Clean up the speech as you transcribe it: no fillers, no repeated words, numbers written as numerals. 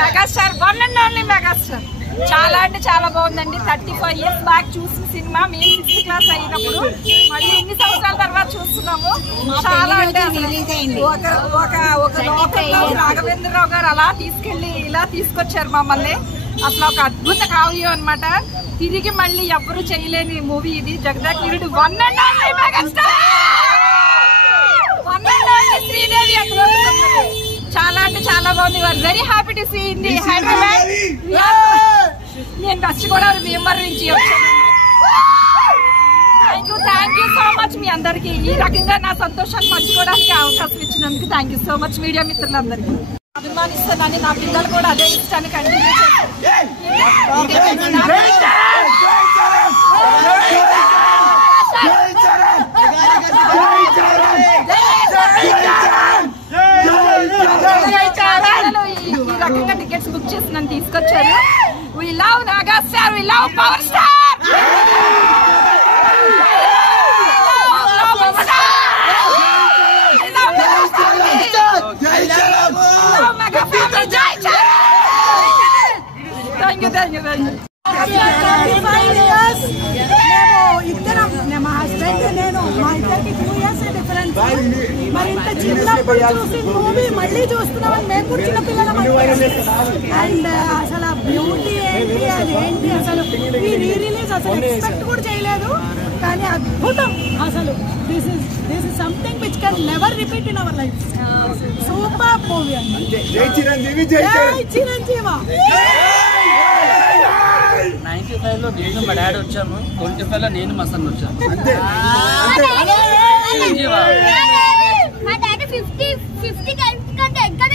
Megastar one and only megastar. చాలా అంటే చాలా బాగుందండి. 35 years బ్యాక్ చూసిన సినిమా, మేము 6th క్లాస్ అయినప్పుడు మళ్ళీ ఎన్ని సంవత్సరాల తర్వాత చూస్తున్నాము. చాలా అంటే ఒక లోకంలో రాఘవేంద్రరావు గారు అలా తీసుకెళ్లి ఇలా తీసుకొచ్చారు మమ్మల్ని. అసలు ఒక అద్భుత కావ్యం అనమాట. తిరిగి మళ్ళీ ఎవ్వరు చేయలేని మూవీ ఇది. జగదాత్రీయుడు one and only megastar, one and only Sridevi అందులో. చాలా అంటే చాలా బాగుంది. Very happy to see in the Hyderabad. నేను కష్టపడాలి భీమవరం నుంచి వచ్చాను. థ్యాంక్ యూ సో మచ్ మీ అందరికి. ఈ రకంగా నా సంతోషాన్ని పంచుకోవడానికి అవకాశం ఇచ్చినందుకు thank you so much media మిత్రులందరికీ. అభిమానిస్తానని నా పిల్లలు కూడా అదే ఇష్టాన్ని కంటిన్యూ చేస్తారు. ఈ రకంగా టికెట్స్ బుక్ చేసి నన్ను తీసుకొచ్చారు. We love Megastar, we love Power Star. ఇద్దరం మా హస్బెండ్ నేను మా ఇద్దరికి 2 years డిఫరెన్స్. మరి ఇంత చిన్నప్పుడు చూసి మూవీ మళ్ళీ చూస్తున్నామని మేము కూడా చిన్నపిల్లలం. అండ్ అసలు ఆ బ్యూటీ ఏంటి, అదేంటి అసలు ఈ రీరిలీజ్ అసలు ఎక్స్పెక్ట్ కూడా చేయలేదు. కానీ అద్భుతం అసలు. This is something which can never repeat in our life. Super movie అండి. జై చిరంజీవి. 95 లో నేను మా డాడీ వచ్చాము, 25 లో నేను మా సన్ వచ్చాము. మా డాడీ 50 కంటే ఎక్కడ